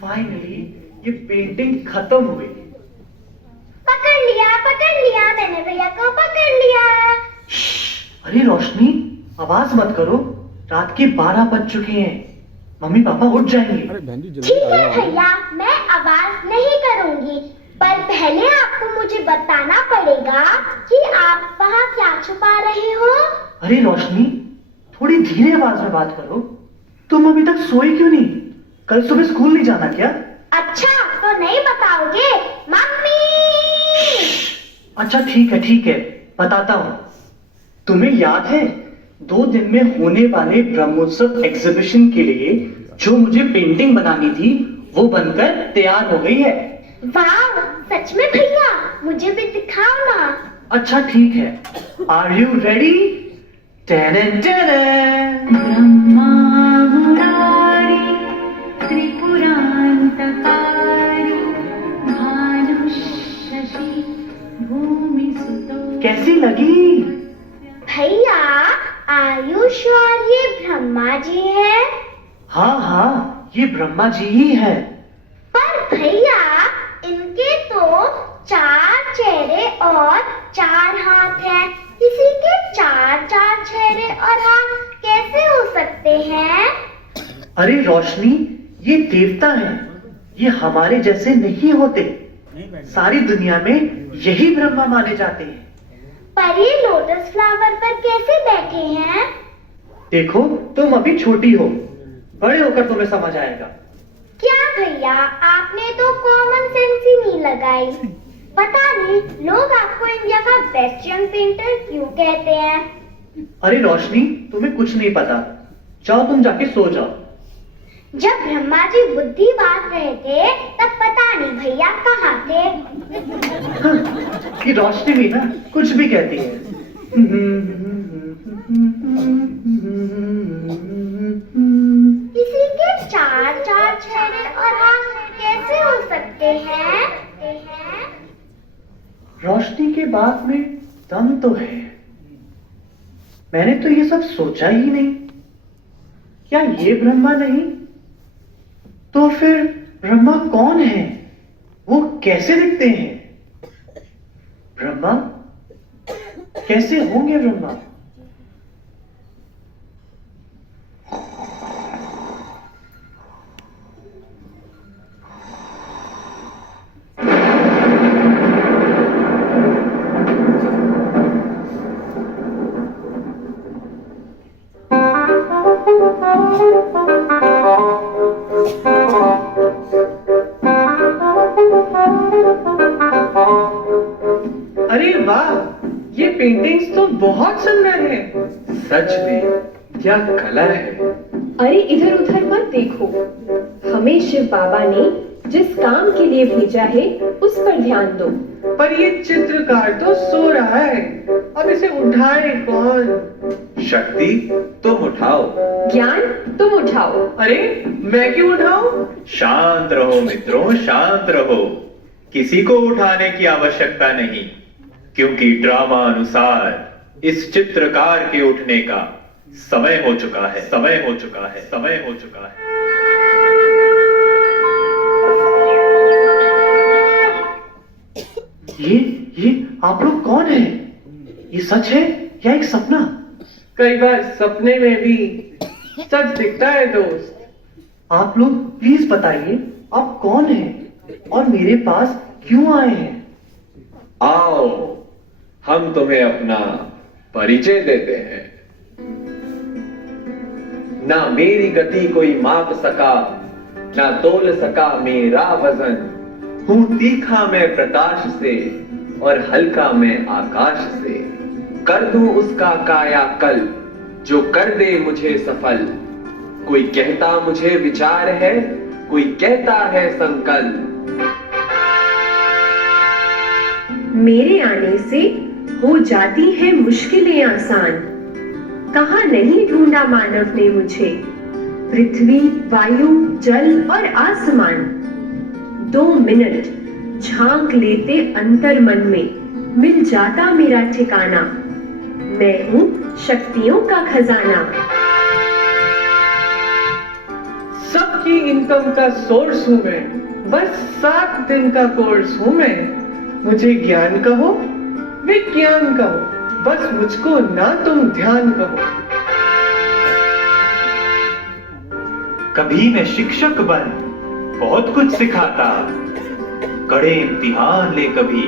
Finally ये painting खत्म हुई। पकड़ लिया, मैंने भैया को पकड़ लिया। अरे रोशनी, आवाज मत करो, रात के 12 बज चुके हैं, मम्मी पापा उठ जाएंगे। अरे बहन जी जल्दी ठीक आ है जाओ। भैया, मैं आवाज नहीं करूंगी, पर पहले आपको मुझे बताना पड़ेगा कि आप वहाँ क्या छुपा रहे हो। अरे रोशनी, थोड़ी धीरे आवाज में बात करो। तुम अभी तक सोई क्यों नहीं? कल सुबह स्कूल नहीं जाना क्या? अच्छा, तो नहीं बताओगे? मम्मी! अच्छा ठीक है, बताता हूँ। तुम्हें याद है 2 दिन में होने वाले ब्रह्मोत्सव एग्जीबिशन के लिए जो मुझे पेंटिंग बनानी थी, वो बनकर तैयार हो गई है। वाह, सच में भैया, मुझे भी दिखाओ ना। अच्छा ठीक है, are you ready? Brahma Murari Tripurantakari Bhanushashi Bhumisuto. कैसी लगी? भैया, आयुष और ये ब्रह्मा जी है? हाँ, ये ब्रह्मा जी ही है। पर भैया, इनके तो 4 चेहरे और 4 हाथ हैं। किसी के 4 चेहरे और हाथ कैसे हो सकते हैं? अरे रोशनी, ये देवता हैं, ये हमारे जैसे नहीं होते। सारी दुनिया में यही ब्रह्मा माने जाते हैं। पर ये लोटस फ्लावर पर कैसे बैठे हैं? देखो, तुम अभी छोटी हो, बड़े होकर तुम्हें समझ आएगा। क्या भैया, आपने तो कॉमन सेंस ही नहीं लगाई। पता नहीं लोग आपको इंडिया का बेस्ट यंग पेंटर क्यों कहते हैं। अरे रोशनी, तुम्हें कुछ नहीं पता, जाओ तुम जाके सो जाओ। जब ब्रह्मा जी बुद्धि बांट रहे थे, तब पता नहीं भैया कहाँ थे। ये रोशनी भी ना कुछ भी कहती है। किसी के 4 चेहरे और हाथ कैसे हो सकते हैं? रोशनी के बात में दम तो है। मैंने तो ये सब सोचा ही नहीं। क्या ये ब्रह्मा नहीं? तो फिर ब्रह्मा कौन है? वो कैसे दिखते हैं? ब्रह्मा कैसे होंगे ब्रह्मा? अरे वाह, ये पेंटिंग्स तो बहुत सुंदर है। सच में क्या कला है। अरे इधर उधर मत देखो, हमें शिव बाबा ने जिस काम के लिए भेजा है उस पर ध्यान दो। पर ये चित्रकार तो सो रहा है, अब इसे उठाए कौन? शक्ति, तुम उठाओ। ज्ञान, तुम उठाओ। अरे मैं क्यों उठाऊं? शांत रहो मित्रों, शांत रहो। किसी को उठाने की आवश्यकता नहीं, क्योंकि ड्रामा अनुसार इस चित्रकार के उठने का समय हो चुका है, समय हो चुका है, समय हो चुका है। ये आप लोग कौन हैं? ये सच है या एक सपना? कई बार सपने में भी सच दिखता है दोस्त। आप लोग प्लीज बताइए, आप कौन हैं और मेरे पास क्यों आए हैं? आओ, हम तुम्हें अपना परिचय देते हैं। ना मेरी गति कोई माप सका, ना तोल सका मेरा वजन। हूं तीखा मैं प्रकाश से और हल्का मैं आकाश से। कर दूं उसका कायाकल्प जो कर दे मुझे सफल। कोई कहता मुझे विचार है, कोई कहता है संकल्प। मेरे आने से हो जाती है मुश्किलें आसान। कहाँ नहीं ढूंढा मानव ने मुझे, पृथ्वी, वायु, जल और आसमान। 2 मिनट झांक लेते अंतर मन में, मिल जाता मेरा ठिकाना। मैं हूँ शक्तियों का खजाना। सब की इनकम का सोर्स हूँ मैं। बस 7 दिन का कोर्स हूँ मैं। मुझे ज्ञान कहो, विज्ञान कहो, बस मुझको ना तुम ध्यान कहो। कभी मैं शिक्षक बन बहुत कुछ सिखाता, कड़े इम्तिहान ले कभी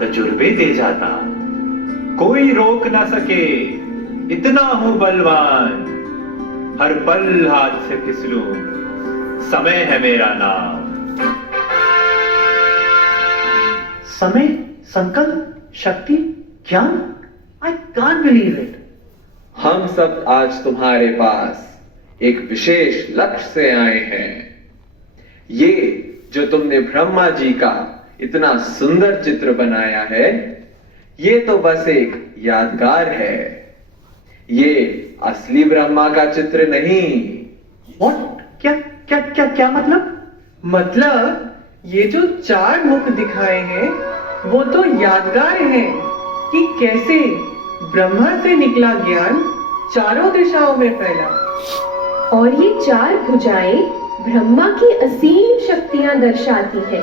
तजुर्बे दे जाता। कोई रोक ना सके इतना हूं बलवान, हर पल हाथ से फिसलूं समय है मेरा नाम। समय, संकल्प, शक्ति, ज्ञान, आई कांट बिलीव इट। हम सब आज तुम्हारे पास एक विशेष लक्ष्य से आए हैं। ये जो तुमने ब्रह्मा जी का इतना सुंदर चित्र बनाया है, ये तो बस एक यादगार है। ये असली ब्रह्मा का चित्र नहीं। व्हाट? क्या क्या क्या क्या मतलब? मतलब ये जो 4 मुख दिखाए हैं वो तो यादगार हैं कि कैसे ब्रह्मा से निकला ज्ञान चारों दिशाओं में फैला। और ये 4 भुजाएं ब्रह्मा की असीम शक्तियां दर्शाती हैं।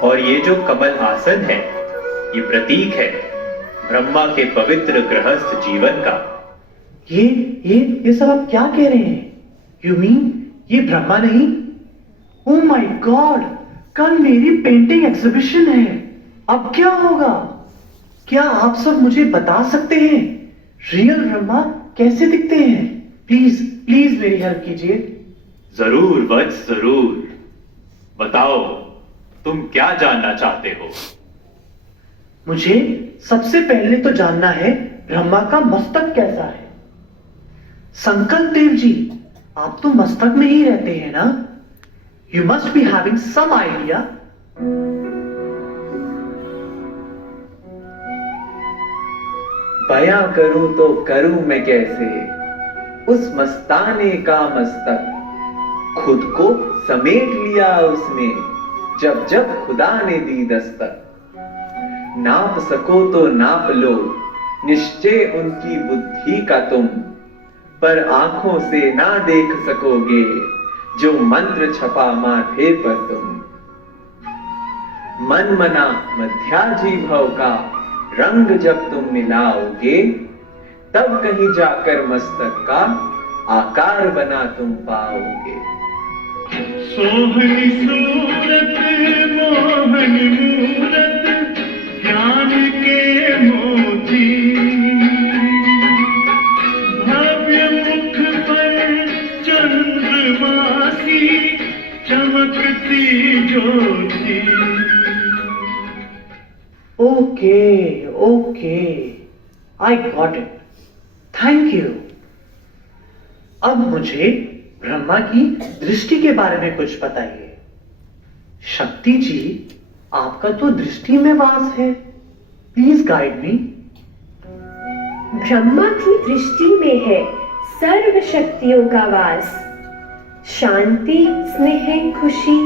और ये जो कमल आसन है, ये प्रतीक है ब्रह्मा के पवित्र गृहस्थ जीवन का। ये सब आप क्या कह रहे हैं? यू मीन ये ब्रह्मा नहीं? ओह माय गॉड, कल मेरी पेंटिंग एग्जीबिशन है। अब क्या होगा? क्या आप सब मुझे बता सकते हैं रियल ब्रह्मा कैसे दिखते हैं? प्लीज प्लीज मेरी हेल्प कीजिए। जरूर वत्स, जरूर। बताओ तुम क्या जानना चाहते हो? मुझे सबसे पहले तो जानना है ब्रह्मा का मस्तक कैसा है। संकल्प देव जी, आप तो मस्तक में ही रहते हैं ना? You must be having some idea. बयां करूं तो करूं मैं कैसे उस मस्ताने का मस्तक। खुद को समेट लिया उसने जब जब खुदा ने दी दस्तक। नाप सको तो नाप लो निश्चय उनकी बुद्धि का तुम, पर आंखों से ना देख सकोगे जो मंत्र छपा माथे पर तुम। मन मना मध्याजी भव का रंग जब तुम मिलाओगे, तब कहीं जाकर मस्तक का आकार बना तुम पाओगे। सोहनी सूरत मोहन मूरत ज्ञान के मोती, भव्य मुख पर चंद्रमा सी चमकती ज्योति। Okay okay, I got it, thank you. अब मुझे ब्रह्मा की दृष्टि के बारे में कुछ बताइए। शक्ति जी, आपका तो दृष्टि में वास है, प्लीज गाइड मी। ब्रह्मा की दृष्टि में है सर्व शक्तियों का वास। शांति, स्नेह, खुशी,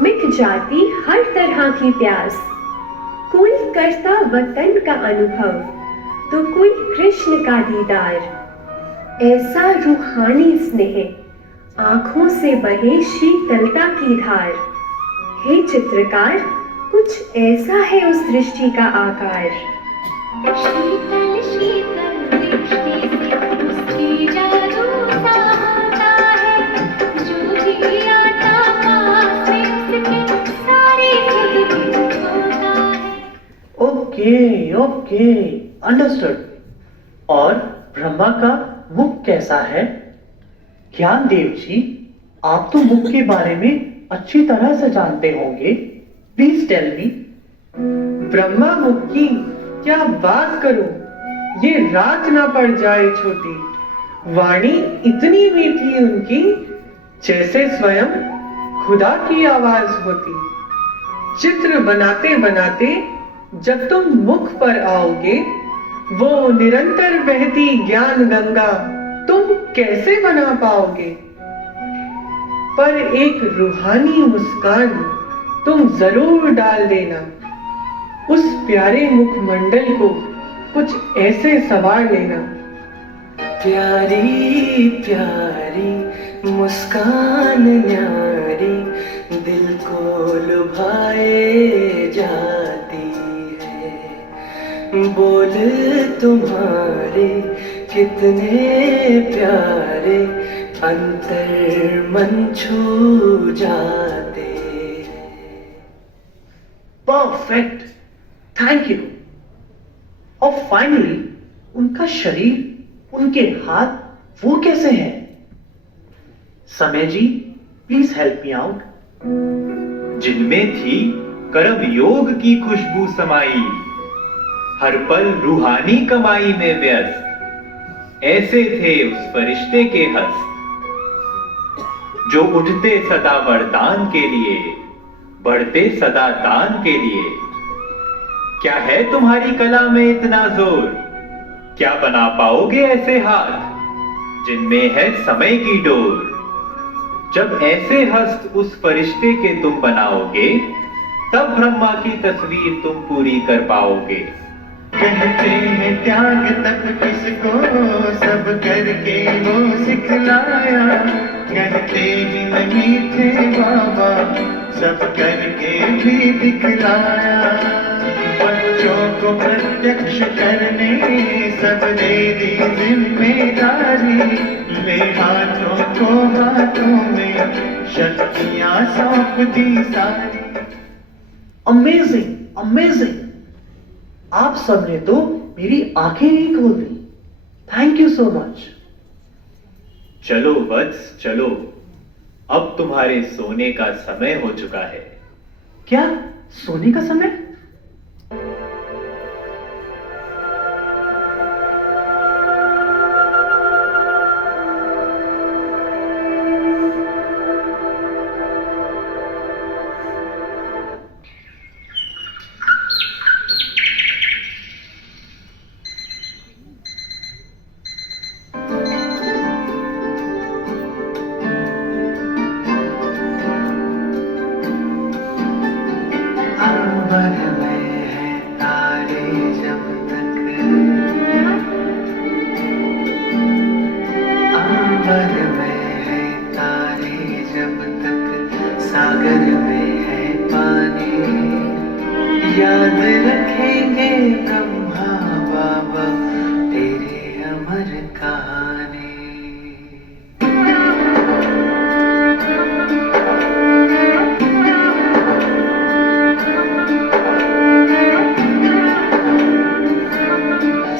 मिट जाती हर तरह की प्यास। कोई करता वतन का अनुभव तो कोई कृष्ण का दीदार। ऐसा रूहानी स्नेह आंखों से बहे शीतलता की धार। हे चित्रकार, कुछ ऐसा है उस दृष्टि का आकार। शीतल शीतल दृष्टि से उसकी जादू सा होता है। जो भी आता पास में उसके सारी चीजें होता है। Okay okay, understood. और ब्रह्मा का मुख कैसा है? ज्ञान देव जी, आप तो मुख के बारे में अच्छी तरह से जानते होंगे, प्लीज टेल मी। ब्रह्मा मुख की क्या बात करूं, ये रात ना पड़ जाए छोटी। वाणी इतनी मीठी उनकी जैसे स्वयं खुदा की आवाज होती। चित्र बनाते बनाते जब तुम मुख पर आओगे, वो निरंतर बहती ज्ञान गंगा तुम कैसे बना पाओगे? पर एक रूहानी मुस्कान तुम जरूर डाल देना। उस प्यारे मुखमंडल को कुछ ऐसे सवार लेना। प्यारी प्यारी मुस्कान न्यारी दिल को लुभाए जाती है। बोल तुम्हारे कितने प्यारे अंतर मन छू जाते। Perfect, thank you. और फाइनली उनका शरीर, उनके हाथ वो कैसे हैं? समय जी, प्लीज हेल्प मी आउट। जिनमें थी कर्म योग की खुशबू समाई, हर पल रूहानी कमाई में व्यस्त, ऐसे थे उस फरिश्ते के हस्त, जो उठते सदा वरदान के लिए, बढ़ते सदा दान के लिए। क्या है तुम्हारी कला में इतना जोर, क्या बना पाओगे ऐसे हाथ जिनमें है समय की डोर। जब ऐसे हस्त उस फरिश्ते के तुम बनाओगे, तब ब्रह्मा की तस्वीर तुम पूरी कर पाओगे। कहते हैं त्याग तक किसको, सब करके वो सिखलाया। कहते ही नहीं थे बाबा, सब करके भी दिखलाया। बच्चों को प्रत्यक्ष करने सब दे दी जिम्मेदारी, ले हाथों को हाथों में शक्तियां सौंप दी सारी। Amazing, amazing. आप सबने तो मेरी आंखें ही खोल दी। Thank you so much. चलो वत्स चलो, अब तुम्हारे सोने का समय हो चुका है। क्या सोने का समय? अंबर में है तारे जब तक, अंबर में है तारे जब तक, सागर में है पानी। याद रखेंगे ब्रह्मा बाबा तेरी अमर कहानी।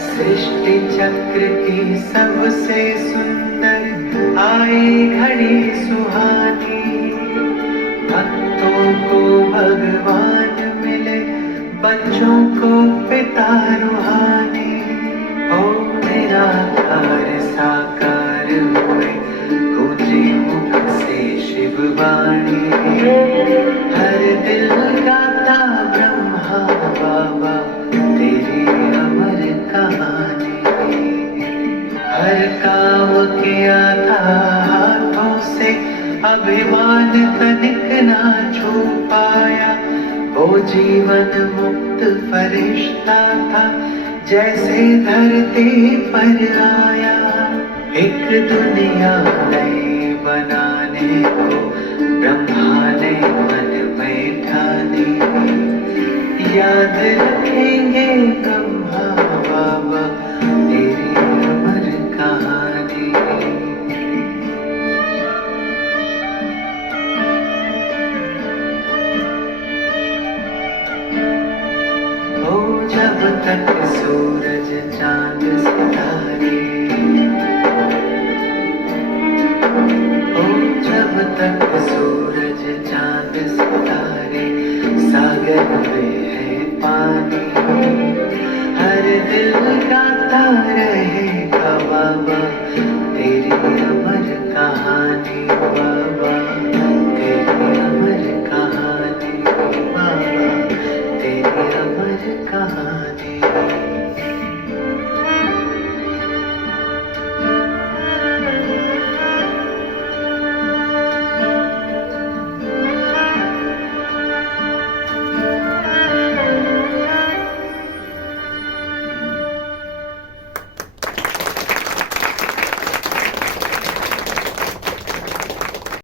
सृष्टि चक्र की सबसे सुंदर आई घड़ी सुहानी। भक्तों को भगवान मिले, बच्चों को पिता रूहानी। ओ निराकार साकार हुए, गूंजे मुख से शिव वाणी। हर दिल गाता ब्रह्मा बाबा तेरी अमर कहानी। हर काम किया था हाथों से, अभिमान तनिक ना छू पाया। वो जीवन मुक्त फरिश्ता था, जैसे धरती पर आया। एक दुनिया नई बनाने को ब्रह्मा ने मन में ठानी। याद रखेंगे ब्रह्मा बाबा तेरी अमर कहानी। ओ जब तक सूरज चांद सितारे, ओ जब तक सूरज चांद सितारे, सागर में है पानी। हर दिल गाता रहेगा बाबा